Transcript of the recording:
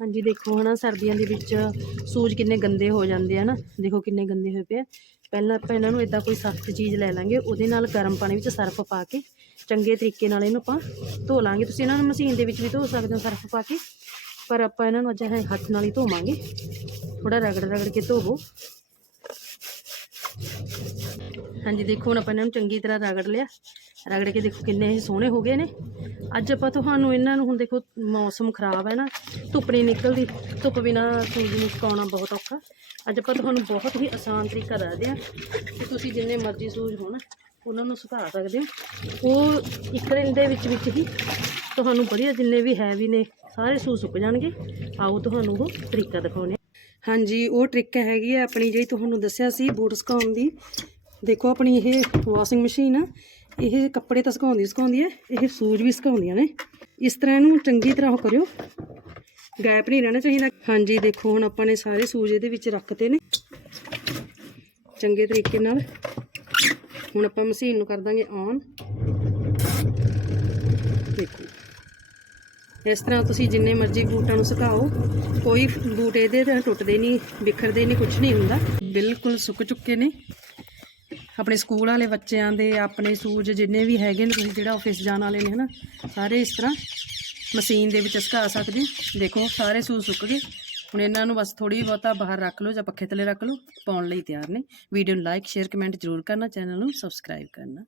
ਹਾਂਜੀ, ਦੇਖੋ ਹਨਾ, ਸਰਦੀਆਂ ਦੇ ਵਿੱਚ ਸੂਜ ਕਿੰਨੇ ਗੰਦੇ ਹੋ ਜਾਂਦੇ ਆ ਨਾ। ਦੇਖੋ ਕਿੰਨੇ ਗੰਦੇ ਹੋਏ ਪਏ ਆ। ਪਹਿਲਾਂ ਆਪਾਂ ਇਹਨਾਂ ਨੂੰ ਇਦਾਂ ਕੋਈ ਸਖਤ ਚੀਜ਼ ਲੈ ਲਾਂਗੇ, ਉਹਦੇ ਨਾਲ ਗਰਮ ਪਾਣੀ ਵਿੱਚ ਸਰਫ ਪਾ ਕੇ ਚੰਗੇ ਤਰੀਕੇ ਨਾਲ ਇਹਨੂੰ ਆਪਾਂ ਧੋ ਲਾਂਗੇ। ਤੁਸੀਂ ਇਹਨਾਂ ਨੂੰ ਮਸ਼ੀਨ ਦੇ ਵਿੱਚ ਵੀ ਧੋ ਸਕਦੇ ਹੋ ਸਰਫ ਪਾ ਕੇ, ਪਰ ਆਪਾਂ ਇਹਨਾਂ ਨੂੰ ਅੱਜ ਹੱਥ ਨਾਲ ਹੀ ਧੋਵਾਂਗੇ। ਥੋੜਾ ਰਗੜ ਰਗੜ ਕੇ ਧੋਵੋ। ਹਾਂਜੀ, ਦੇਖੋ ਹੁਣ ਆਪਾਂ ਇਹਨਾਂ ਨੂੰ ਚੰਗੀ ਤਰ੍ਹਾਂ ਰਗੜ ਲਿਆ। ਰਗੜ ਕੇ ਦੇਖੋ ਕਿੰਨੇ ਇਹ ਸੋਹਣੇ ਹੋ ਗਏ ਨੇ। ਅੱਜ ਆਪਾਂ ਤੁਹਾਨੂੰ ਇਹਨਾਂ ਨੂੰ ਹੁਣ ਦੇਖੋ ਮੌਸਮ ਖਰਾਬ ਹੈ ਨਾ, ਧੁੱਪ ਨਹੀਂ ਨਿਕਲਦੀ, ਧੁੱਪ ਬਿਨਾ ਸੂਜ ਨੂੰ ਸੁਕਾਉਣਾ ਬਹੁਤ ਔਖਾ। ਅੱਜ ਆਪਾਂ ਤੁਹਾਨੂੰ ਬਹੁਤ ਹੀ ਆਸਾਨ ਤਰੀਕਾ ਦੱਸਦੇ ਹਾਂ ਕਿ ਤੁਸੀਂ ਜਿੰਨੇ ਮਰਜ਼ੀ ਸੂਜ ਹੋਣ, ਉਹਨਾਂ ਨੂੰ ਸੁਕਾ ਸਕਦੇ ਹੋ। ਉਹ ਇੱਕ ਦਿਨ ਦੇ ਵਿੱਚ ਵਿੱਚ ਹੀ ਤੁਹਾਨੂੰ ਵਧੀਆ ਜਿੰਨੇ ਵੀ ਹੈਵੀ ਨੇ, ਸਾਰੇ ਸੂਜ ਸੁੱਕ ਜਾਣਗੇ। ਆਓ ਤੁਹਾਨੂੰ ਉਹ ਤਰੀਕਾ ਦਿਖਾਉਂਦੇ ਹਾਂ। ਹਾਂਜੀ, ਉਹ ਟ੍ਰਿਕ ਹੈਗੀ ਆ ਆਪਣੀ ਜਿਹੜੀ ਤੁਹਾਨੂੰ ਦੱਸਿਆ ਸੀ ਬੂਟ ਸੁਕਾਉਣ ਦੀ। ਦੇਖੋ ਆਪਣੀ ਇਹ ਵਾਸ਼ਿੰਗ ਮਸ਼ੀਨ ਆ, ਇਹ ਕੱਪੜੇ ਤਾਂ ਸੁਕਾਉਂਦੀ ਸੁਕਾਉਂਦੀ ਹੈ ਇਹ ਸੂਜ ਵੀ ਸੁਕਾਉਂਦੀਆਂ ਨੇ। ਇਸ ਤਰ੍ਹਾਂ ਇਹਨੂੰ ਚੰਗੀ ਤਰ੍ਹਾਂ ਉਹ ਕਰਿਓ। ਗੈਪ ਨਹੀਂ ਰਹਿਣਾ ਚਾਹੀਦਾ। ਹਾਂਜੀ, ਦੇਖੋ, ਹੁਣ ਆਪਾਂ ਨੇ ਸਾਰੇ ਸੂਜ ਇਹਦੇ ਵਿੱਚ ਰੱਖਤੇ ਨੇ। ਚੰਗੇ ਤਰੀਕੇ ਨਾਲ। ਹੁਣ ਆਪਾਂ ਮਸ਼ੀਨ ਨੂੰ ਕਰ ਦਾਂਗੇ ਔਨ ਦੇਖੋ। ਇਸ ਤਰ੍ਹਾਂ ਤੁਸੀਂ ਜਿੰਨੇ ਮਰਜ਼ੀ ਬੂਟਾਂ ਨੂੰ ਸੁਕਾਓ। ਕੋਈ ਬੂਟ ਇਹਦੇ ਟੁੱਟਦੇ ਨਹੀਂ ਬਿਖਰਦੇ ਨਹੀਂ ਕੁਝ ਨਹੀਂ ਹੁੰਦਾ। ਬਿਲਕੁਲ ਸੁੱਕ ਚੁੱਕੇ ਨੇ। ਆਪਣੇ ਸਕੂਲ ਵਾਲੇ ਬੱਚਿਆਂ ਦੇ ਆਪਣੇ ਸੂਜ ਜਿੰਨੇ ਵੀ ਹੈਗੇ ਨੇ, ਤੁਸੀਂ ਜਿਹੜਾ ਆਫਿਸ ਜਾਣ ਵਾਲੇ ਨੇ ਹਨਾ, ਸਾਰੇ ਇਸ ਤਰ੍ਹਾਂ ਮਸ਼ੀਨ ਦੇ ਵਿੱਚ ਸੁਕਾ ਸਕਦੇ ਦੇਖੋ, ਸਾਰੇ ਸੂਜ ਸੁੱਕ ਗਏ। ਹੁਣ ਇਹਨਾਂ ਨੂੰ ਬਸ ਥੋੜੀ ਬਹੁਤਾ ਬਾਹਰ ਰੱਖ ਲਓ ਜਾਂ ਪੱਖੇ ਥੱਲੇ ਰੱਖ ਲਓ, ਪਾਉਣ ਲਈ ਤਿਆਰ ਨੇ। ਵੀਡੀਓ ਨੂੰ ਲਾਈਕ ਸ਼ੇਅਰ ਕਮੈਂਟ ਜ਼ਰੂਰ ਕਰਨਾ, ਚੈਨਲ ਨੂੰ ਸਬਸਕ੍ਰਾਈਬ ਕਰਨਾ।